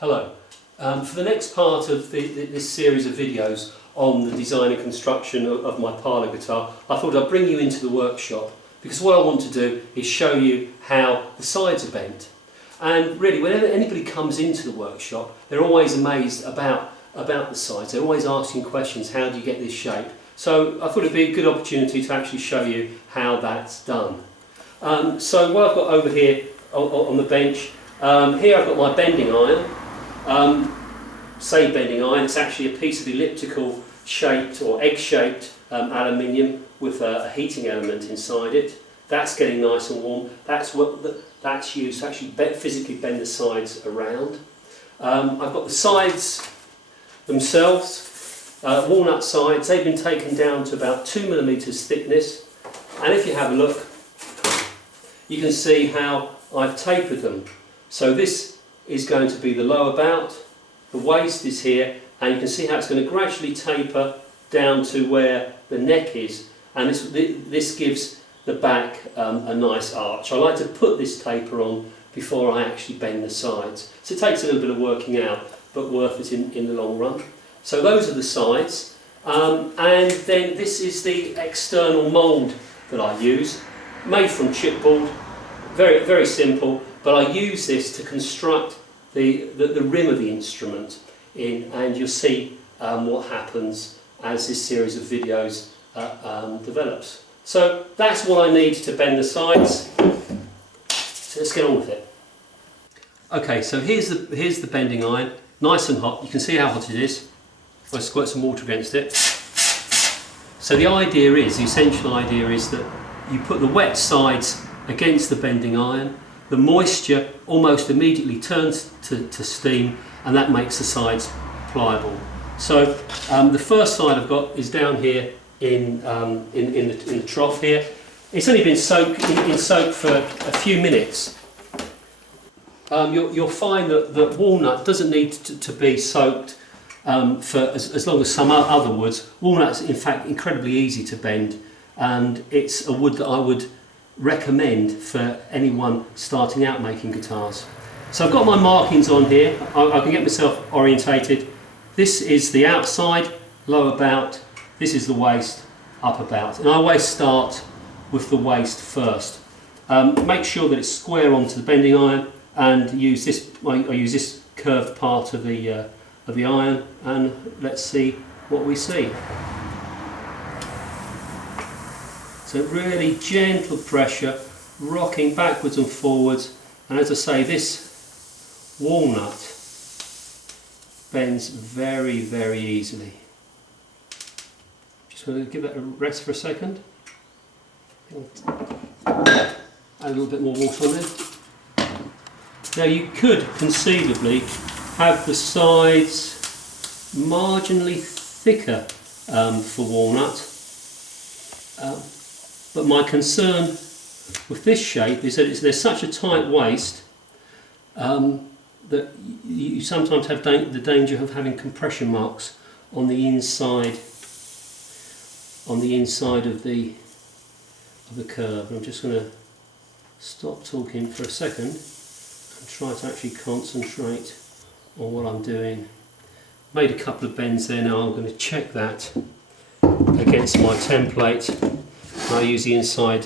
Hello. For the next part of this series of videos on the design and construction of my Parlour guitar, I thought I'd bring you into the workshop because what I want to do is show you how the sides are bent. And really, whenever anybody comes into the workshop, they're always amazed about the sides. They're always asking questions, how do you get this shape? So I thought it'd be a good opportunity to actually show you how that's done. So what I've got over here on the bench, here I've got my bending iron. Say bending iron, it's actually a piece of elliptical shaped or egg-shaped aluminium with a heating element inside it. That's getting nice and warm. That's used to actually physically bend the sides around. I've got the sides themselves, walnut sides. They've been taken down to about 2mm thickness, and if you have a look, you can see how I've tapered them. So this is going to be the lower bout, the waist is here, and you can see how it's going to gradually taper down to where the neck is, and this gives the back a nice arch. I like to put this taper on before I actually bend the sides. So it takes a little bit of working out, but worth it in the long run. So those are the sides, and then this is the external mould that I use, made from chipboard, very, very simple. But I use this to construct the rim of the instrument and you'll see what happens as this series of videos develops. So that's what I need to bend the sides. So let's get on with it. Okay, so here's the bending iron, nice and hot. You can see how hot it is. I'll squirt some water against it. So the essential idea is that you put the wet sides against the bending iron. The moisture almost immediately turns to steam, and that makes the sides pliable. So the first side I've got is down here in the trough here. It's only been soaked for a few minutes. You'll find that walnut doesn't need to be soaked for as long as some other woods. Walnut's in fact incredibly easy to bend, and it's a wood that I would recommend for anyone starting out making guitars. So I've got my markings on here. I can get myself orientated. This is the outside, lower bout. This is the waist, upper bout. And I always start with the waist first. Make sure that it's square onto the bending iron, and I use this curved part of the iron, and let's see what we see. So really gentle pressure, rocking backwards and forwards, and as I say, this walnut bends very, very easily. Just going to give that a rest for a second. Add a little bit more water on there. Now you could conceivably have the sides marginally thicker for walnut. But my concern with this shape is that there's such a tight waist that you sometimes have the danger of having compression marks on the inside of the curve. And I'm just going to stop talking for a second and try to actually concentrate on what I'm doing. Made a couple of bends there. Now I'm going to check that against my template. I use the inside.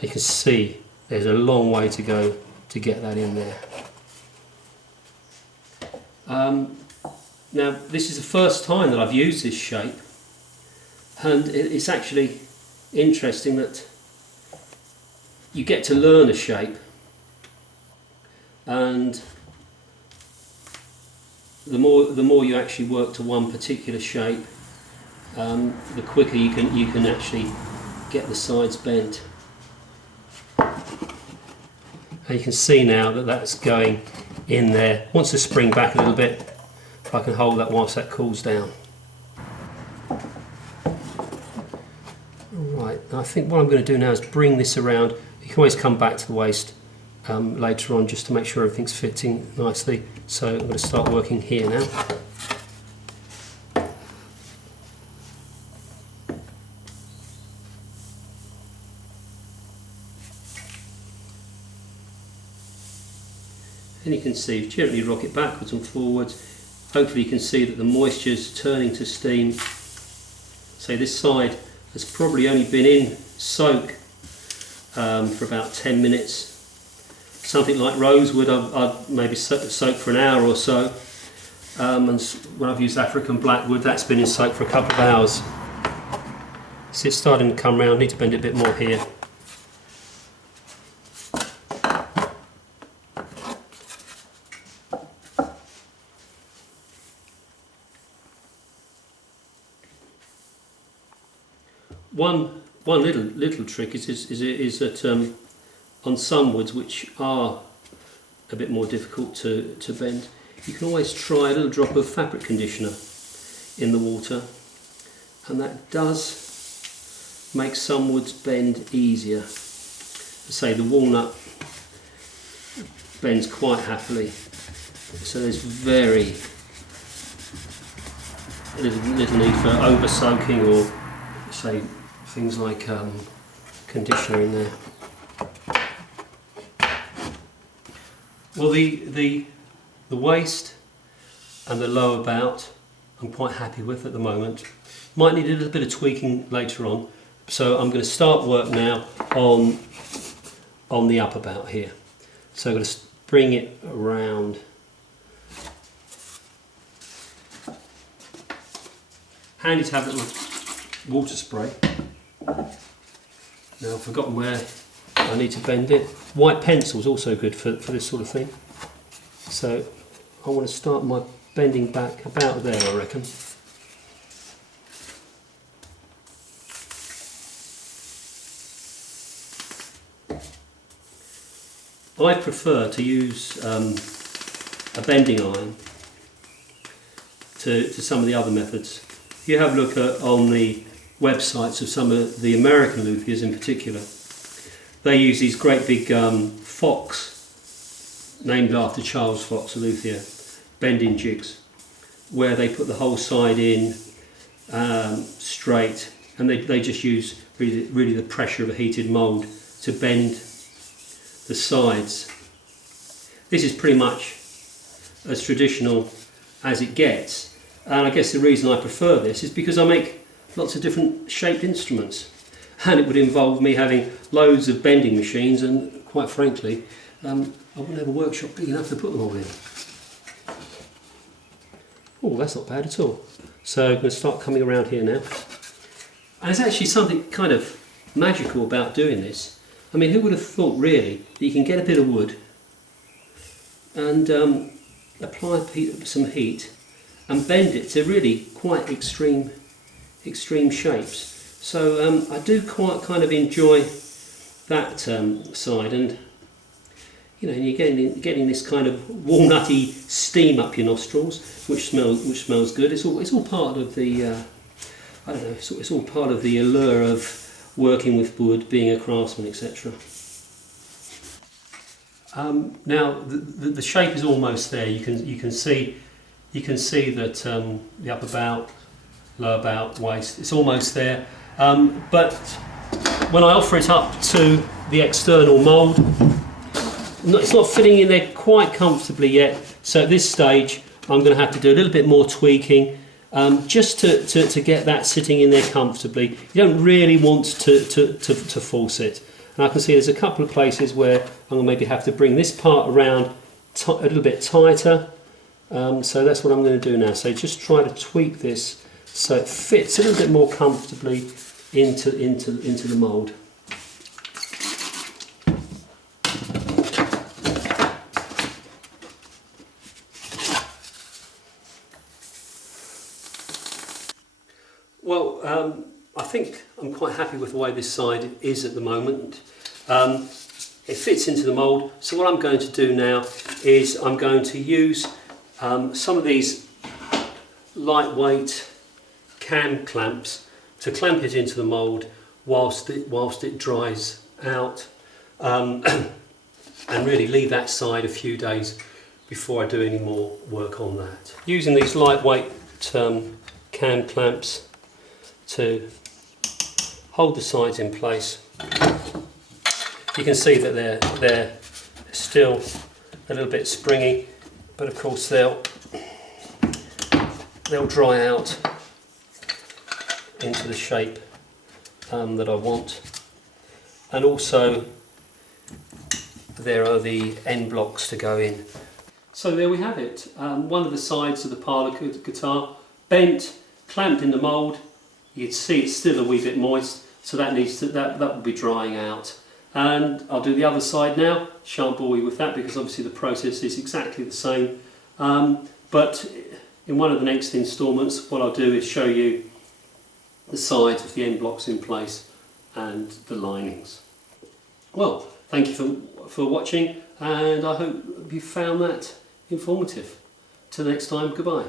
You can see there's a long way to go to get that in there. Now this is the first time that I've used this shape, and it's actually interesting that you get to learn a shape, and the more you actually work to one particular shape, the quicker you can actually get the sides bent. And you can see now that that's going in there. Wants to spring back a little bit. If I can hold that whilst that cools down. Right, I think what I'm going to do now is bring this around. You can always come back to the waist later on just to make sure everything's fitting nicely. So I'm going to start working here now. And you can see, gently rock it backwards and forwards. Hopefully you can see that the moisture is turning to steam. So this side has probably only been in soak for about 10 minutes. Something like rosewood I'd maybe soak for an hour or so. And when I've used African blackwood, that's been in soak for a couple of hours. See, it's starting to come round. Need to bend it a bit more here. One little trick is that on some woods which are a bit more difficult to bend, you can always try a little drop of fabric conditioner in the water, and that does make some woods bend easier. Say the walnut bends quite happily, so there's very little need for over soaking or say things like conditioner in there. Well, the waist and the lower bout I'm quite happy with at the moment. Might need a little bit of tweaking later on, so I'm going to start work now on the upper bout here. So I'm going to bring it around. Handy to have a little water spray. Now I've forgotten where I need to bend it. White pencil is also good for this sort of thing. So I want to start my bending back about there, I reckon. I prefer to use a bending iron to some of the other methods. If you have a look on the websites of some of the American luthiers in particular, they use these great big Fox, named after Charles Fox, a luthier, bending jigs, where they put the whole side in straight, and they just use really the pressure of a heated mould to bend the sides. This is pretty much as traditional as it gets, and I guess the reason I prefer this is because I make lots of different shaped instruments, and it would involve me having loads of bending machines, and quite frankly I wouldn't have a workshop big enough to put them all in. Oh, that's not bad at all. So I'm going to start coming around here now, and there's actually something kind of magical about doing this. I mean, who would have thought really that you can get a bit of wood and apply some heat and bend it to really quite extreme shapes. So I do quite kind of enjoy that side, and you know, you're getting this kind of walnutty steam up your nostrils, which smells good. It's all part of the I don't know. It's all part of the allure of working with wood, being a craftsman, etc. Now the shape is almost there. You can see that the upper bout, lower bout, waist, it's almost there. But when I offer it up to the external mould, it's not fitting in there quite comfortably yet. So at this stage, I'm going to have to do a little bit more tweaking. Just to get that sitting in there comfortably. You don't really want to force it. And I can see there's a couple of places where I'm going to maybe have to bring this part around a little bit tighter. So that's what I'm going to do now. So just try to tweak this so it fits a little bit more comfortably into the mould. Well, I think I'm quite happy with the way this side is at the moment. It fits into the mould, so what I'm going to do now is I'm going to use some of these lightweight cam clamps to clamp it into the mould whilst it dries out, and really leave that side a few days before I do any more work on that. Using these lightweight cam clamps to hold the sides in place. You can see that they're still a little bit springy, but of course they'll dry out into the shape that I want. And also there are the end blocks to go in. So there we have it. One of the sides of the Parlour Guitar bent, clamped in the mould. You can see it's still a wee bit moist, so that will be drying out. And I'll do the other side now. Shan't bore you with that because obviously the process is exactly the same. But in one of the next instalments, what I'll do is show you the sides with the end blocks in place and the linings. Well, thank you for watching, and I hope you found that informative. Till next time, goodbye.